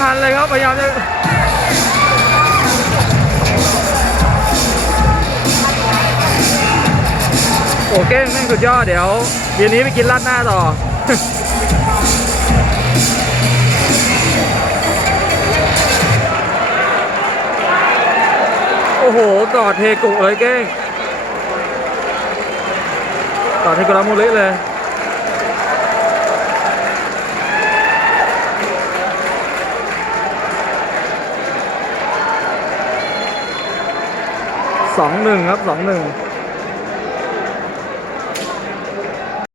ทันเลยครับ พยายามจะโอเคแม่งสุดยอดเดี๋ยววียวนี้ไปกินราดหน้าต่อโอ้โหกอดเทกุเลยเก้งกอดเทกุรามูลิเลย สองหนึ่งครับสองหนึ่ง